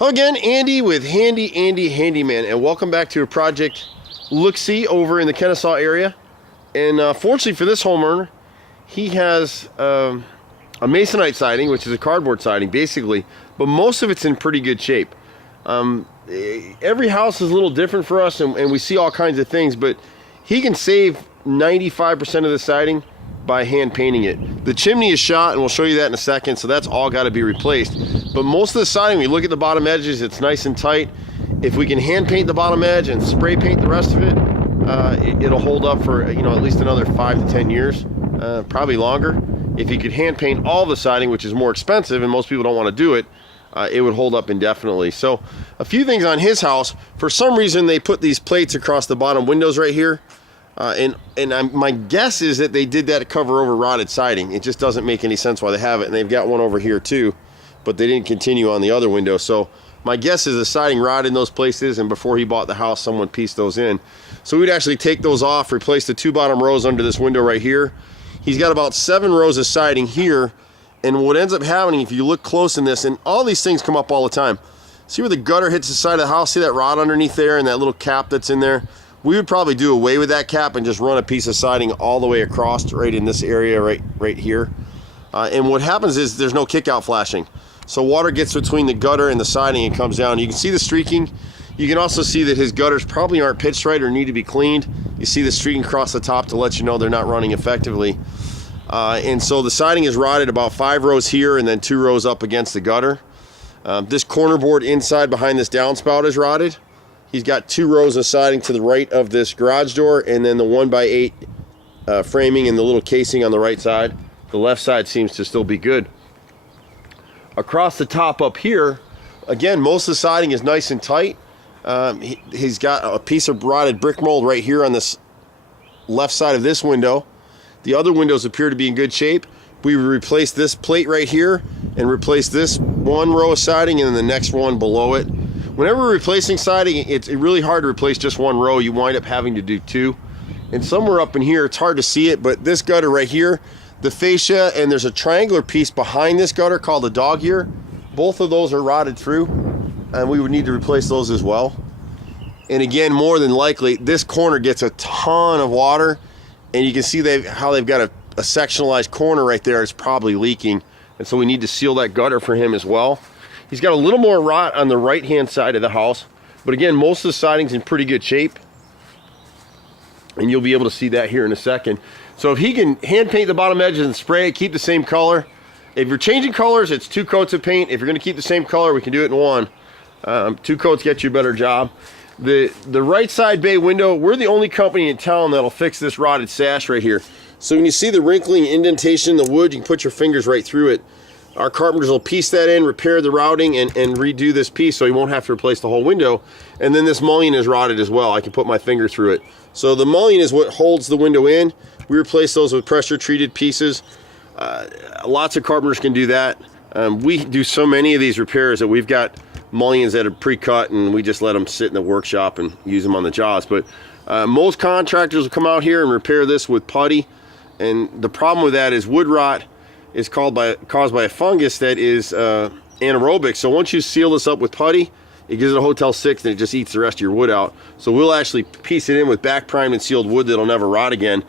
Again, Andy with Handy Andy Handyman, and welcome back to a project look-see over in the Kennesaw area. And fortunately for this homeowner, he has a masonite siding, which is a cardboard siding basically, but most of it's in pretty good shape. Every house is a little different for us, and we see all kinds of things, but he can save 95% of the siding by hand painting it. The chimney is shot, and we'll show you that in a second, so that's all got to be replaced. But most of the siding, when you look at the bottom edges, it's nice and tight. If we can hand paint the bottom edge and spray paint the rest of it, it'll hold up for at least another 5 to 10 years, probably longer. If you could hand paint all the siding, which is more expensive and most people don't want to do it, it would hold up indefinitely. So a few things on his house. For some reason, they put these plates across the bottom windows right here. My guess is that they did that to cover over rotted siding. It just doesn't make any sense why they have it. And they've got one over here too, but they didn't continue on the other window. So my guess is the siding rotted in those places, and before he bought the house, someone pieced those in. So we'd actually take those off, replace the 2 bottom rows under this window right here. He's got about 7 rows of siding here. And what ends up happening, if you look close in this, and all these things come up all the time. See where the gutter hits the side of the house? See that rod underneath there and that little cap that's in there? We would probably do away with that cap and just run a piece of siding all the way across right in this area right here. And what happens is there's no kick out flashing. So water gets between the gutter and the siding and comes down. You can see the streaking. You can also see that his gutters probably aren't pitched right or need to be cleaned. You see the streaking across the top to let you know they're not running effectively. And so the siding is rotted about 5 rows here and then 2 rows up against the gutter. This corner board inside behind this downspout is rotted. He's got 2 rows of siding to the right of this garage door, and then the 1x8 framing and the little casing on the right side. The left side seems to still be good. Across the top up here, again, most of the siding is nice and tight. He's got a piece of rotted brick mold right here on this left side of this window. The other windows appear to be in good shape. We would replace this plate right here and replace this 1 row of siding and then the next one below it. Whenever we're replacing siding, it's really hard to replace just 1 row. You wind up having to do 2. And somewhere up in here, it's hard to see it, but this gutter right here, the fascia, and there's a triangular piece behind this gutter called the dog ear. Both of those are rotted through, and we would need to replace those as well. And again, more than likely, this corner gets a ton of water, and you can see how they've got a sectionalized corner right there. It's probably leaking, and so we need to seal that gutter for him as well. He's got a little more rot on the right-hand side of the house, but again, most of the siding's in pretty good shape, and you'll be able to see that here in a second. So if he can hand paint the bottom edges and spray it, keep the same color. If you're changing colors, it's 2 coats of paint. If you're going to keep the same color, we can do it in 1. 2 coats get you a better job. The right side bay window, we're the only company in town that'll fix this rotted sash right here. So when you see the wrinkling indentation in the wood, you can put your fingers right through it. Our carpenters will piece that in, repair the routing, and redo this piece so you won't have to replace the whole window. And then this mullion is rotted as well. I can put my finger through it. So the mullion is what holds the window in. We replace those with pressure treated pieces. Lots of carpenters can do that. We do so many of these repairs that we've got mullions that are pre-cut, and we just let them sit in the workshop and use them on the jobs. But most contractors will come out here and repair this with putty. And the problem with that is wood rot is caused by a fungus that is anaerobic. So once you seal this up with putty, it gives it a Hotel 6 and it just eats the rest of your wood out. So we'll actually piece it in with back primed and sealed wood that'll never rot again.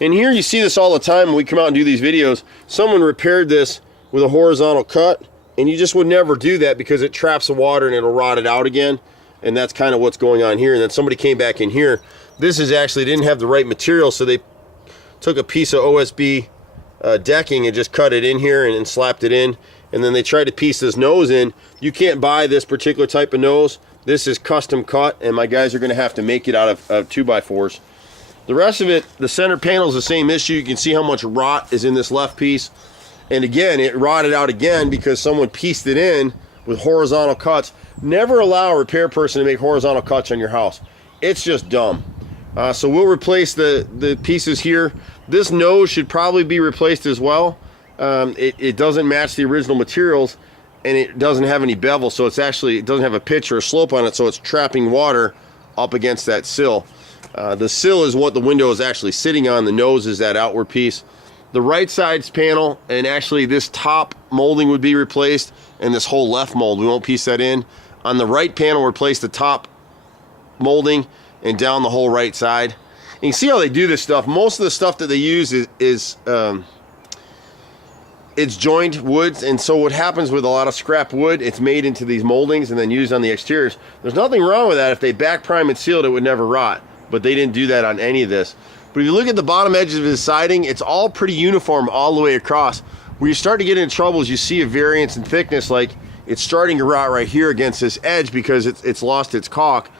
And here you see this all the time when we come out and do these videos. Someone repaired this with a horizontal cut, and you just would never do that because it traps the water and it'll rot it out again. And that's kind of what's going on here. And then somebody came back in here. This is actually didn't have the right material, so they took a piece of OSB decking and just cut it in here and slapped it in, and then they tried to piece this nose in. You can't buy this particular type of nose. This is custom cut, and my guys are going to have to make it out of 2x4s. The rest of it, the center panel is the same issue. You can see how much rot is in this left piece, and again, it rotted out again because someone pieced it in with horizontal cuts. Never allow a repair person to make horizontal cuts on your house. It's just dumb. So we'll replace the pieces here. This nose should probably be replaced as well. It doesn't match the original materials, and it doesn't have any bevel, so it doesn't have a pitch or a slope on it, so it's trapping water up against that sill. The sill is what the window is actually sitting on. The nose is that outward piece. The right side's panel, and actually this top molding would be replaced, and this whole left mold. We won't piece that in. On the right panel, we'll replace the top molding and down the whole right side. And you can see how they do this stuff. Most of the stuff that they use is it's joined woods, and so what happens with a lot of scrap wood, it's made into these moldings and then used on the exteriors. There's nothing wrong with that. If they back prime and sealed, it would never rot, but they didn't do that on any of this. But if you look at the bottom edges of the siding, it's all pretty uniform all the way across. Where you start to get into trouble is you see a variance in thickness, like it's starting to rot right here against this edge because it's lost its caulk.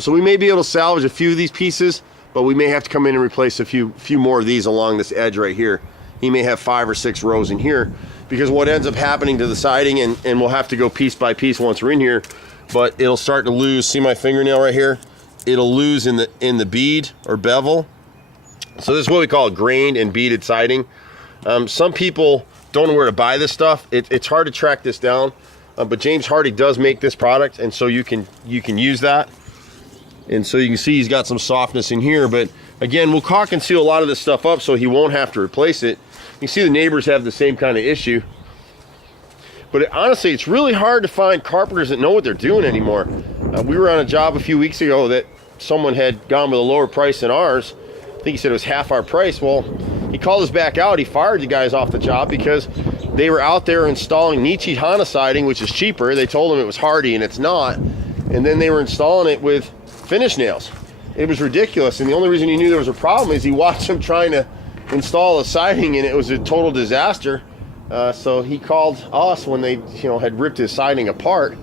So we may be able to salvage a few of these pieces, but we may have to come in and replace a few more of these along this edge right here. He may have 5 or 6 rows in here, because what ends up happening to the siding, and we'll have to go piece by piece once we're in here, but it'll start to lose. See my fingernail right here? It'll lose in the bead or bevel. So this is what we call grained and beaded siding. Some people don't know where to buy this stuff. It's hard to track this down, but James Hardie does make this product, and so you can use that. And so you can see he's got some softness in here, but again, we'll caulk and seal a lot of this stuff up so he won't have to replace it. You can see the neighbors have the same kind of issue. But honestly, it's really hard to find carpenters that know what they're doing anymore. We were on a job a few weeks ago that someone had gone with a lower price than ours. I think he said it was half our price. Well, he called us back out. He fired the guys off the job because they were out there installing Nichi Hana siding, which is cheaper. They told him it was Hardie, and it's not. And then they were installing it with finish nails. It was ridiculous, and the only reason he knew there was a problem is he watched them trying to install a siding, and it was a total disaster. So he called us when they had ripped his siding apart.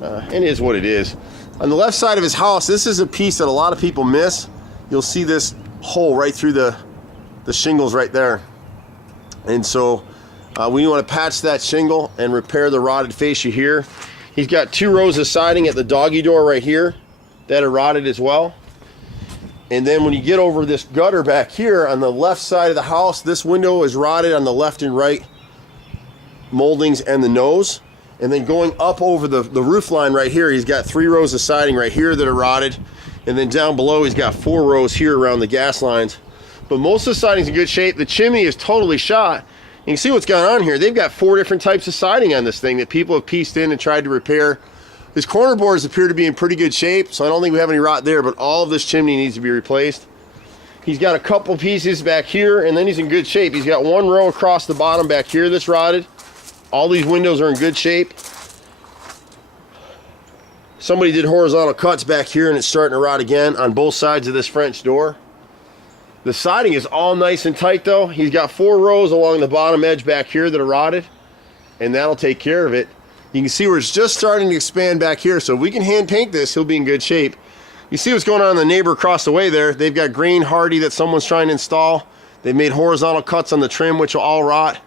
It is what it is. On the left side of his house, this is a piece that a lot of people miss. You'll see this hole right through the shingles right there. And so we want to patch that shingle and repair the rotted fascia here. He's got 2 rows of siding at the doggy door right here that are rotted as well. And then when you get over this gutter back here on the left side of the house, this window is rotted on the left and right moldings and the nose. And then going up over the roof line right here, he's got 3 rows of siding right here that are rotted. And then down below, he's got 4 rows here around the gas lines. But most of the siding's in good shape. The chimney is totally shot. You can see what's going on here. They've got 4 different types of siding on this thing that people have pieced in and tried to repair. His corner boards appear to be in pretty good shape, so I don't think we have any rot there, but all of this chimney needs to be replaced. He's got a couple pieces back here, and then he's in good shape. He's got 1 row across the bottom back here that's rotted. All these windows are in good shape. Somebody did horizontal cuts back here, and it's starting to rot again on both sides of this French door. The siding is all nice and tight though. He's got 4 rows along the bottom edge back here that are rotted, and that'll take care of it. You can see where it's just starting to expand back here, so if we can hand paint this, he'll be in good shape. You see what's going on in the neighbor across the way there. They've got grain Hardie that someone's trying to install. They've made horizontal cuts on the trim, which will all rot,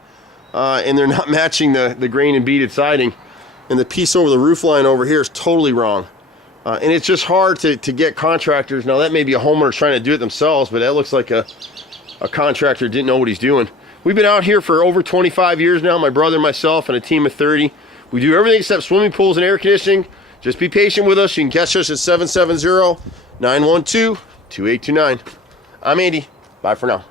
and they're not matching the grain and beaded siding. And the piece over the roof line over here is totally wrong. And it's just hard to get contractors. Now that may be a homeowner trying to do it themselves, but that looks like a contractor didn't know what he's doing. We've been out here for over 25 years now, my brother, myself, and a team of 30. We do everything except swimming pools and air conditioning. Just be patient with us. You can catch us at 770-912-2829. I'm Andy. Bye for now.